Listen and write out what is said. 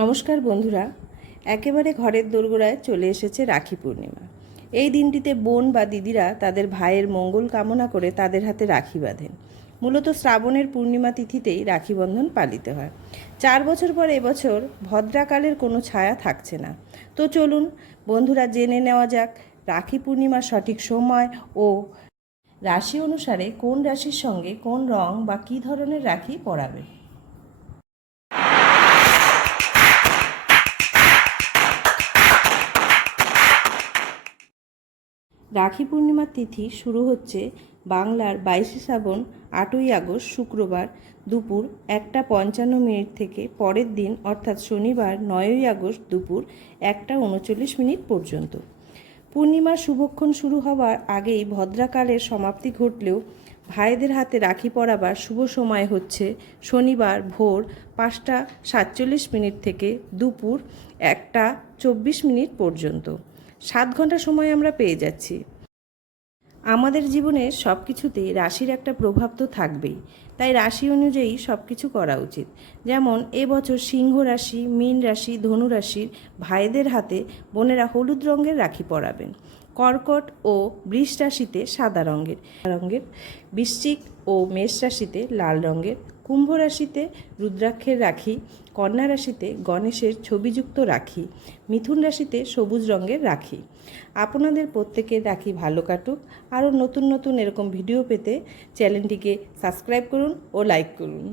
নমস্কার বন্ধুরা, একেবারে ঘরের দোরগোড়ায় চলে এসেছে রাখি পূর্ণিমা। এই দিনটিতে বোন বা দিদিরা তাদের ভাইয়ের মঙ্গল কামনা করে তাদের হাতে রাখি বাঁধেন। মূলত শ্রাবণের পূর্ণিমা তিথিতেই রাখি বন্ধন পালিত হয়। 4 বছর পর এবছর ভদ্রাকালের কোনো ছায়া থাকছে না। তো চলুন বন্ধুরা জেনে নেওয়া যাক রাখি পূর্ণিমার সঠিক সময় ও রাশি অনুসারে কোন রাশির সঙ্গে কোন রং বা কী ধরনের রাখি পরাবে। রাখি পূর্ণিমার তিথি শুরু হচ্ছে বাংলার 22শে শ্রাবণ 8ই আগস্ট শুক্রবার দুপুর 1:55 থেকে পরের দিন অর্থাৎ শনিবার 9ই আগস্ট দুপুর 1:39 পর্যন্ত। পূর্ণিমার শুভক্ষণ শুরু হওয়ার আগেই ভদ্রাকালের সমাপ্তি ঘটলেও ভাইদের হাতে রাখি পরাবার শুভ সময় হচ্ছে শনিবার ভোর 5:47 থেকে দুপুর 1:24 পর্যন্ত। 7 ঘন্টা সময় আমরা পেয়ে যাচ্ছি। আমাদের জীবনের সব কিছুতেই রাশির একটা প্রভাব তো থাকবেই, তাই রাশি অনুযায়ী সব কিছু করা উচিত। যেমন এবছর সিংহ রাশি, মীন রাশি, ধনু রাশির ভাইদের হাতে বোনেরা হলুদ রঙের রাখি পরাবেন। কর্কট ও বৃষ রাশিতে সাদা রঙের, বৃশ্চিক ও মেষ রাশিতে লাল রঙের, কুম্ভ রাশিতে রুদ্রাক্ষের রাখি, কন্যা রাশিতে গণেশের ছবিযুক্ত রাখি, মিথুন রাশিতে সবুজ রঙের রাখি। আপনাদের প্রত্যেকের রাখি ভালো কাটুক। আরও নতুন নতুন এরকম ভিডিও পেতে চ্যানেলটিকে সাবস্ক্রাইব করুন ও লাইক করুন।